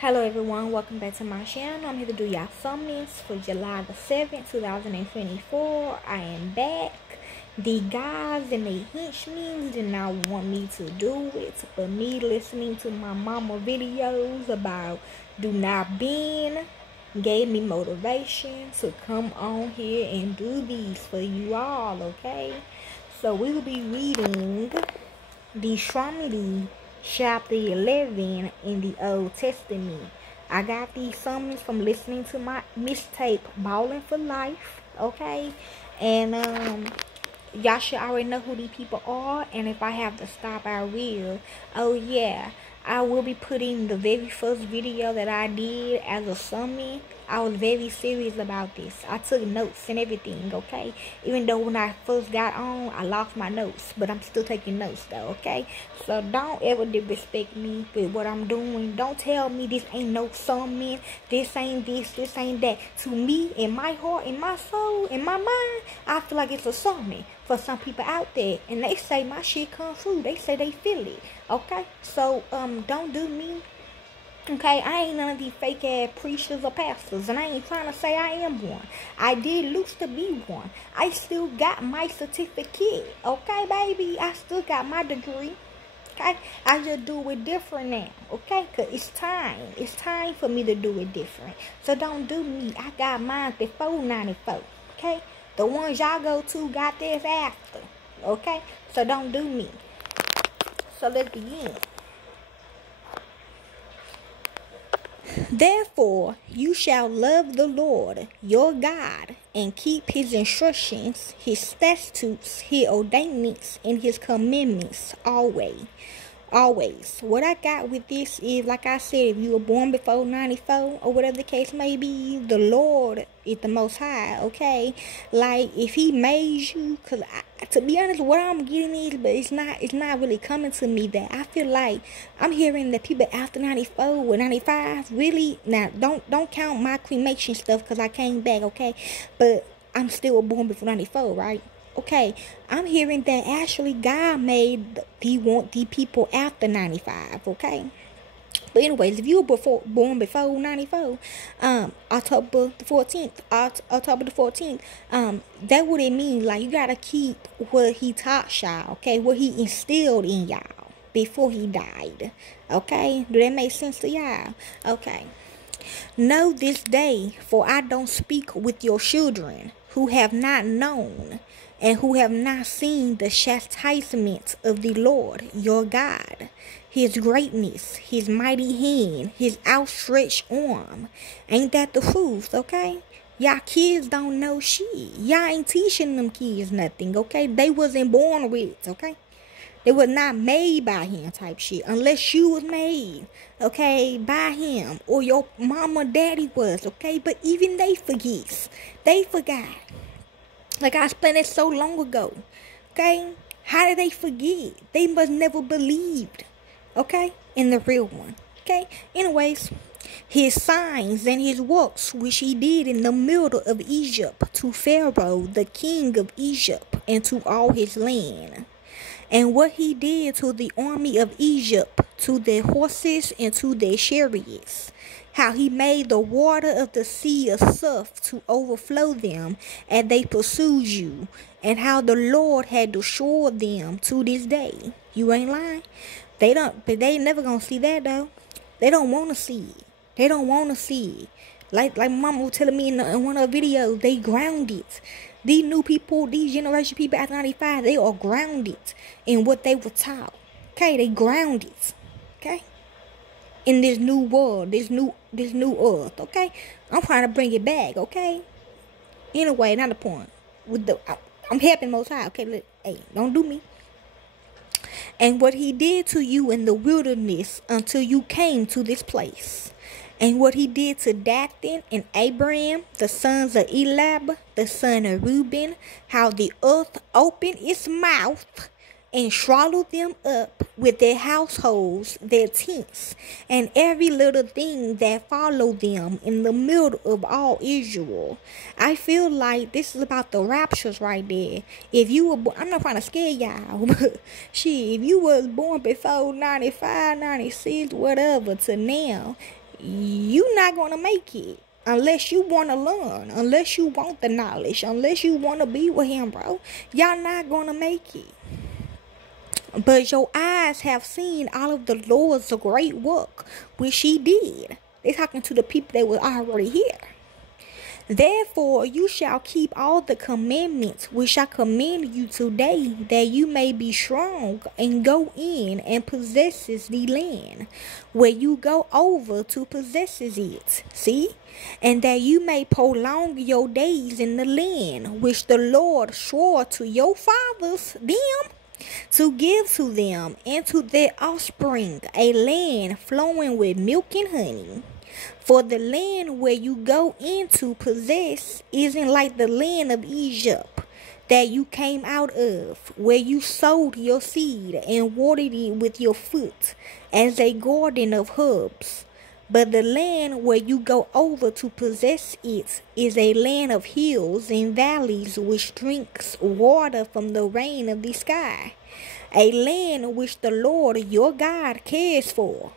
Hello everyone, welcome back to my channel. I'm here to do y'all thumbnails for July the 7th, 2024. I am back. The guys and the henchmen did not want me to do it, but me listening to my mama videos about do not bend gave me motivation to come on here and do these for you all, okay? So we will be reading Deuteronomy chapter 11 in the Old Testament. I got these summons from listening to my mixtape Ballin' for Life, okay? And y'all should already know who these people are, and if I have to stop, I will. Oh yeah, I will be putting the very first video that I did as a summon. I was very serious about this. I took notes and everything, okay? Even though when I first got on, I lost my notes, but I'm still taking notes though, okay? So don't ever disrespect me with what I'm doing. Don't tell me this ain't no summon, this ain't this, this ain't that. To me, in my heart, in my soul, in my mind, I feel like it's a summon for some people out there, and they say my shit come through. They say they feel it, okay? So don't do me. Okay, I ain't none of these fake ass preachers or pastors, and I ain't trying to say I am one. I did used to be one. I still got my certificate, okay, baby? I still got my degree, okay? I just do it different now, okay? Because it's time. It's time for me to do it different. So don't do me. I got mine before 94, okay? The ones y'all go to got theirs after, okay? So don't do me. So let's begin. Therefore, you shall love the Lord your God and keep his instructions, his statutes, his ordinances, and his commandments always. Always. What I got with this is, like I said, if you were born before 94 or whatever the case may be, the Lord is the Most High, okay? Like, if he made you, because to be honest, what I'm getting is, but it's not really coming to me that I feel like I'm hearing that people after 94 or 95 really, now don't count my cremation stuff because I came back, okay? But I'm still born before 94, right? Okay, I'm hearing that actually God made the people after 95, okay? But anyways, if you were born before 94, October the 14th, that what it means. Like, you gotta keep what he taught y'all, okay? What he instilled in y'all before he died, okay? Do that make sense to y'all? Okay. Know this day, for I don't speak with your children who have not known and who have not seen the chastisement of the Lord your God, his greatness, his mighty hand, his outstretched arm. Ain't that the truth, okay? Y'all kids don't know shit. Y'all ain't teaching them kids nothing, okay? They wasn't born with it, okay? They was not made by him type shit. Unless you was made, okay, by him. Or your mama or daddy was, okay? But even they forget. They forgot. Like I explained it so long ago, okay? How did they forget? They must never believed, okay, in the real one, okay? Anyways, his signs and his works which he did in the middle of Egypt to Pharaoh, the king of Egypt, and to all his land. And what he did to the army of Egypt, to their horses and to their chariots. How he made the water of the sea a surf to overflow them, and they pursued you. And how the Lord had destroyed them to this day. You ain't lying. But they ain't never gonna see that though. They don't want to see it. They don't want to see it. Like Mama was telling me in one of her videos, they grounded. These new people, these generation people after 95, they are grounded in what they were taught. Okay, they grounded. Okay, in this new world, this new earth. Okay, I'm trying to bring it back. Okay. Anyway, not the point. I'm helping Most High. Okay, look, hey, don't do me. And what he did to you in the wilderness until you came to this place. And what he did to Dathan and Abraham, the sons of Eliab, the son of Reuben, how the earth opened its mouth and swallowed them up with their households, their tents, and every little thing that followed them in the middle of all Israel. I feel like this is about the raptures right there. If you were I'm not trying to scare y'all, but shit, if you was born before 95, 96, whatever, to now, you're not going to make it. Unless you want to learn, unless you want the knowledge, unless you want to be with him, bro. Y'all not going to make it. But your eyes have seen all of the Lord's great work, which he did. They're talking to the people that were already here. Therefore, you shall keep all the commandments which I command you today, that you may be strong and go in and possesses the land where you go over to possesses it. See? And that you may prolong your days in the land which the Lord swore to your fathers, them, to give to them and to their offspring, a land flowing with milk and honey. For the land where you go in to possess isn't like the land of Egypt that you came out of, where you sowed your seed and watered it with your foot as a garden of herbs. But the land where you go over to possess it is a land of hills and valleys which drinks water from the rain of the sky, a land which the Lord your God cares for.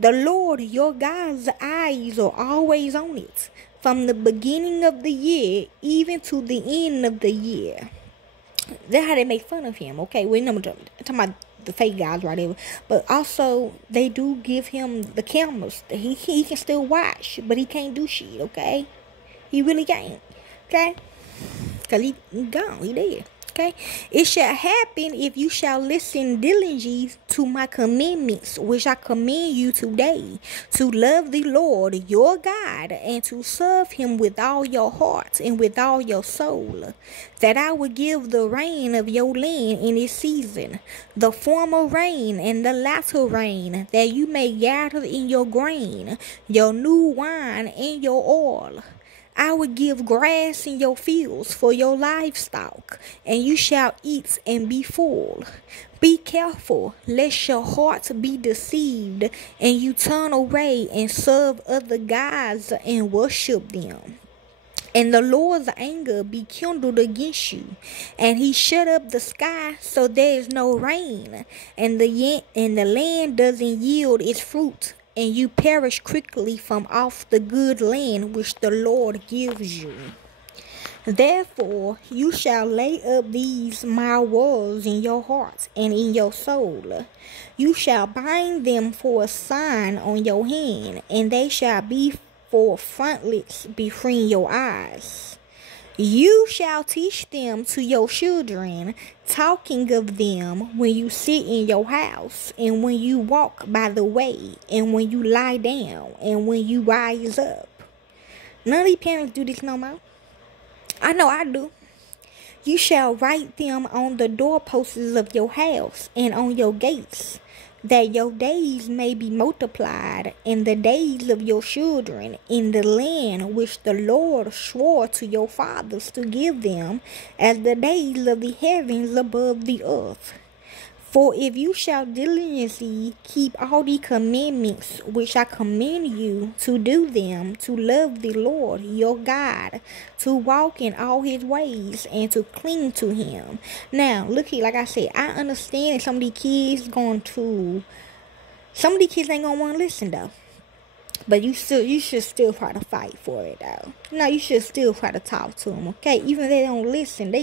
The Lord your God's eyes are always on it, from the beginning of the year even to the end of the year. That's how they make fun of him. Okay, we're not talking about the fake guys right there, but also they do give him the cameras. He can still watch, but he can't do shit. Okay, he really can't. Okay, cause he gone. He dead. Okay, it shall happen if you shall listen diligently to my commandments, which I command you today, to love the Lord your God and to serve him with all your heart and with all your soul, that I will give the rain of your land in its season, the former rain and the latter rain, that you may gather in your grain, your new wine and your oil. I will give grass in your fields for your livestock, and you shall eat and be full. Be careful, lest your heart be deceived, and you turn away and serve other gods and worship them. And the Lord's anger be kindled against you, and he shut up the sky so there is no rain, and the land doesn't yield its fruit, and you perish quickly from off the good land which the Lord gives you. Therefore you shall lay up these my words in your heart and in your soul. You shall bind them for a sign on your hand, and they shall be for frontlets between your eyes. You shall teach them to your children, talking of them when you sit in your house, and when you walk by the way, and when you lie down, and when you rise up. None of these parents do this no more. I know I do. You shall write them on the doorposts of your house and on your gates, that your days may be multiplied, and the days of your children in the land which the Lord swore to your fathers to give them, as the days of the heavens above the earth. For if you shall diligently keep all the commandments which I command you to do them, to love the Lord your God, to walk in all his ways, and to cling to him. Now, look here, like I said, I understand that some of these kids ain't gonna want to listen though. But you should still try to fight for it though. No, you should still try to talk to them, okay? Even if they don't listen,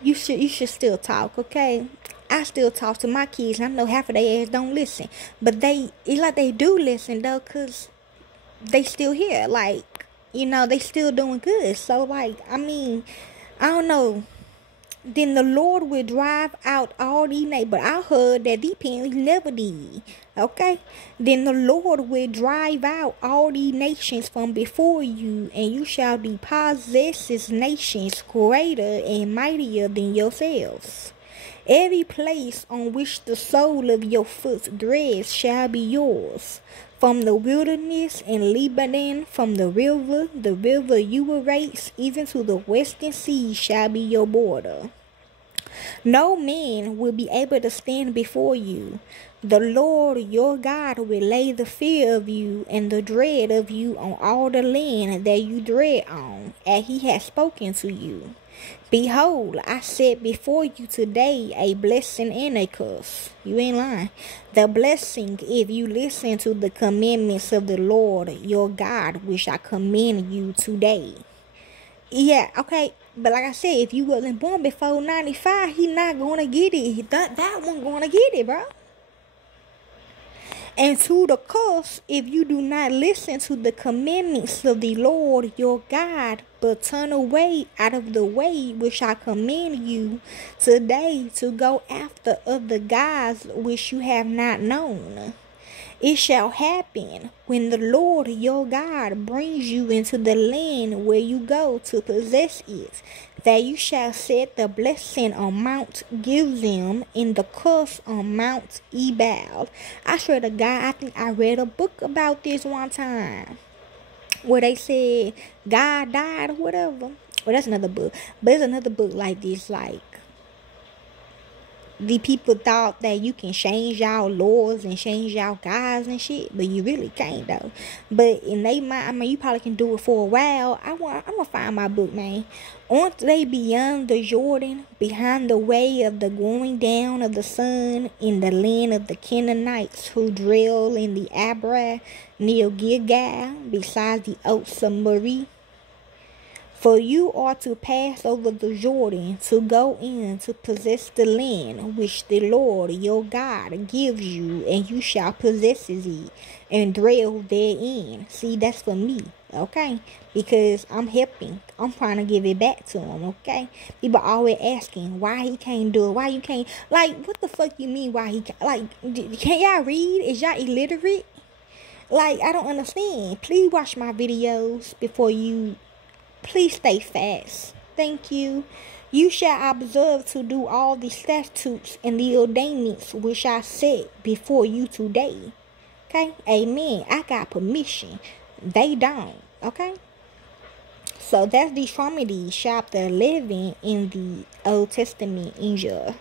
you should still talk, okay? I still talk to my kids, and I know half of their ass don't listen. But it's like they do listen, though, because they still here. Like, they still doing good. So, like, I don't know. Then the Lord will drive out all these nations. But I heard that these parents never did. Okay? Then the Lord will drive out all these nations from before you, and you shall be possessed nations greater and mightier than yourselves. Every place on which the sole of your foot treads shall be yours. From the wilderness and Lebanon, from the river Euphrates, even to the western sea shall be your border. No man will be able to stand before you. The Lord your God will lay the fear of you and the dread of you on all the land that you dread on, as he has spoken to you. Behold, I set before you today a blessing and a curse. You ain't lying. The blessing, if you listen to the commandments of the Lord your God, which I command you today. Yeah, okay. But like I said, if you wasn't born before 95, he not gonna get it. That one gonna get it, bro. And to the curse, if you do not listen to the commandments of the Lord your God, but turn away out of the way which I command you today to go after other gods which you have not known. It shall happen when the Lord your God brings you into the land where you go to possess it, that you shall set the blessing on Mount Gilzim and the curse on Mount Ebal. I swear to God, I think I read a book about this one time where they said God died or whatever. Well, that's another book. But there's another book like this, like the people thought that you can change y'all laws and change y'all guys and shit, but you really can't though. But in they mind, I mean, you probably can do it for a while. I'm gonna find my book, man. Aren't they beyond the Jordan, behind the way of the going down of the sun, in the land of the Canaanites who dwell in the Abra near Gilgal, besides the oaks of Moreh? For you are to pass over the Jordan to go in to possess the land which the Lord your God gives you, and you shall possess it and dwell therein. See, that's for me, okay? Because I'm helping. I'm trying to give it back to him, okay? People always asking why he can't do it, why you can't. Like, what the fuck you mean why he can't? Like, can't y'all read? Is y'all illiterate? Like, I don't understand. Please watch my videos before you. Please stay fast. Thank you. You shall observe to do all the statutes and the ordinances which I set before you today. Okay? Amen. I got permission. They don't. Okay? So that's Deuteronomy chapter 11 in the Old Testament in Israel.